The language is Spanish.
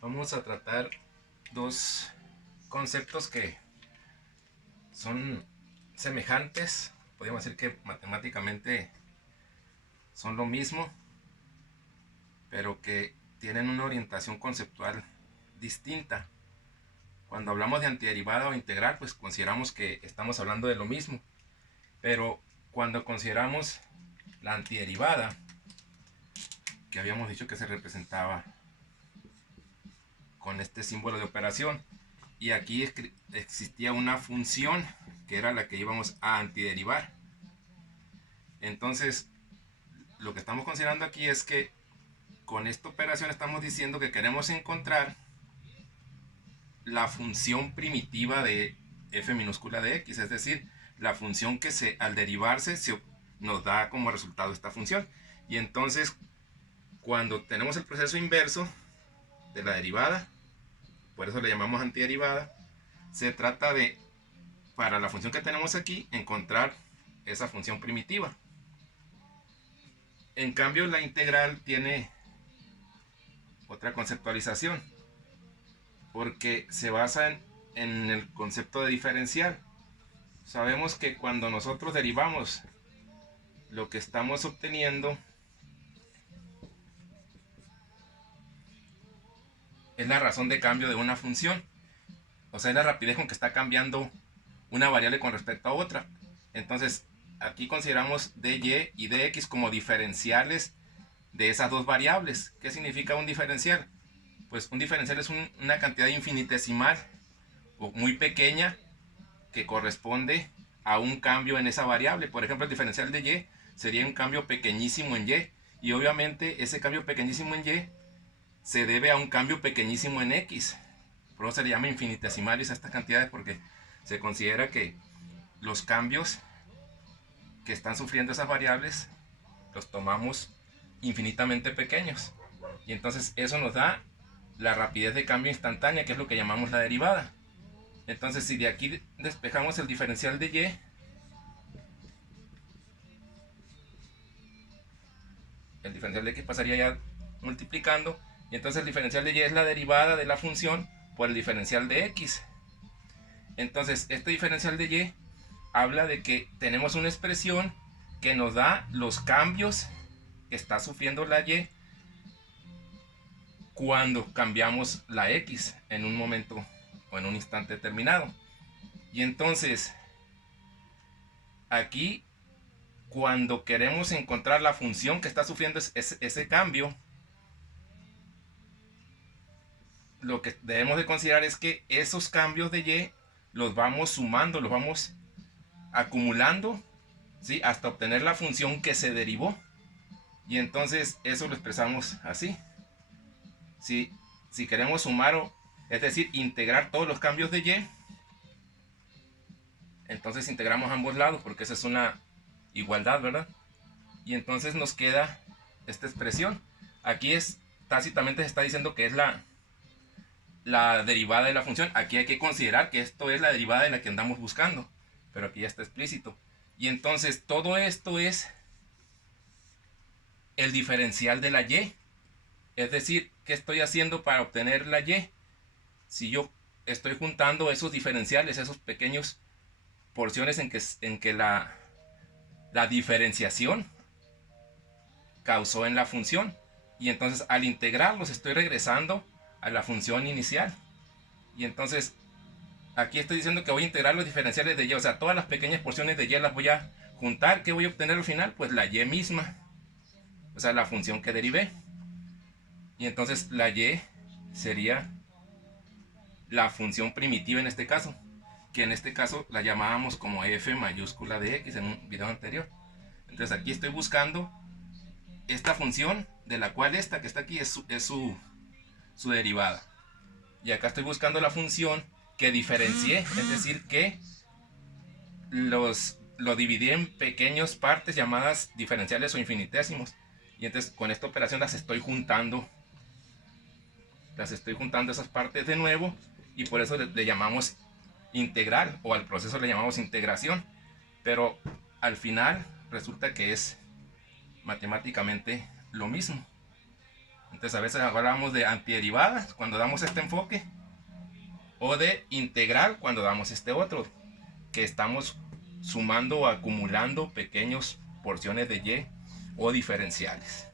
Vamos a tratar dos conceptos que son semejantes, podríamos decir que matemáticamente son lo mismo, pero que tienen una orientación conceptual distinta. Cuando hablamos de antiderivada o integral, pues consideramos que estamos hablando de lo mismo, pero cuando consideramos la antiderivada, que habíamos dicho que se representaba con este símbolo de operación, y aquí existía una función que era la que íbamos a antiderivar. Entonces, lo que estamos considerando aquí es que con esta operación estamos diciendo que queremos encontrar la función primitiva de f minúscula de x, es decir, la función que al derivarse nos da como resultado esta función. Y entonces, cuando tenemos el proceso inverso de la derivada, por eso le llamamos antiderivada, se trata de, para la función que tenemos aquí, encontrar esa función primitiva. En cambio, la integral tiene otra conceptualización, porque se basa en el concepto de diferencial. Sabemos que cuando nosotros derivamos, lo que estamos obteniendo es la razón de cambio de una función, o sea, es la rapidez con que está cambiando una variable con respecto a otra. Entonces, aquí consideramos dy y dx como diferenciales de esas dos variables. ¿Qué significa un diferencial? Pues un diferencial es una cantidad infinitesimal o muy pequeña que corresponde a un cambio en esa variable. Por ejemplo, el diferencial de y sería un cambio pequeñísimo en y obviamente ese cambio pequeñísimo en y se debe a un cambio pequeñísimo en x. Por eso se le llama infinitesimales a estas cantidades, porque se considera que los cambios que están sufriendo esas variables los tomamos infinitamente pequeños, y entonces eso nos da la rapidez de cambio instantánea, que es lo que llamamos la derivada. Entonces, si de aquí despejamos el diferencial de y, el diferencial de x pasaría ya multiplicando, y entonces el diferencial de y es la derivada de la función por el diferencial de x. Entonces, este diferencial de y habla de que tenemos una expresión que nos da los cambios que está sufriendo la y cuando cambiamos la x en un momento o en un instante determinado. Y entonces, aquí, cuando queremos encontrar la función que está sufriendo ese cambio, lo que debemos de considerar es que esos cambios de y los vamos sumando, los vamos acumulando, ¿sí?, hasta obtener la función que se derivó. Y entonces eso lo expresamos así. Si queremos sumar, es decir, integrar todos los cambios de y, entonces integramos ambos lados, porque esa es una igualdad, ¿verdad? Y entonces nos queda esta expresión. Aquí tácitamente se está diciendo que es la derivada de la función. Aquí hay que considerar que esto es la derivada de la que andamos buscando, pero aquí ya está explícito. Y entonces todo esto es el diferencial de la y. Es decir, ¿qué estoy haciendo para obtener la y? Si yo estoy juntando esos diferenciales, esos pequeños porciones en que la diferenciación causó en la función, y entonces al integrarlos estoy regresando a la función inicial. Y entonces aquí estoy diciendo que voy a integrar los diferenciales de y, o sea, todas las pequeñas porciones de y las voy a juntar. ¿Qué voy a obtener al final? Pues la y misma, o sea, la función que derivé. Y entonces la y sería la función primitiva en este caso, que en este caso la llamábamos como f mayúscula de x en un video anterior. Entonces aquí estoy buscando esta función, de la cual esta que está aquí es su derivada. Y acá estoy buscando la función que diferencié, es decir, que lo dividí en pequeñas partes llamadas diferenciales o infinitésimos. Y entonces con esta operación las estoy juntando esas partes de nuevo, y por eso le llamamos integral, o al proceso le llamamos integración. Pero al final resulta que es matemáticamente lo mismo. Entonces a veces hablamos de antiderivada cuando damos este enfoque, o de integral cuando damos este otro, que estamos sumando o acumulando pequeñas porciones de y o diferenciales.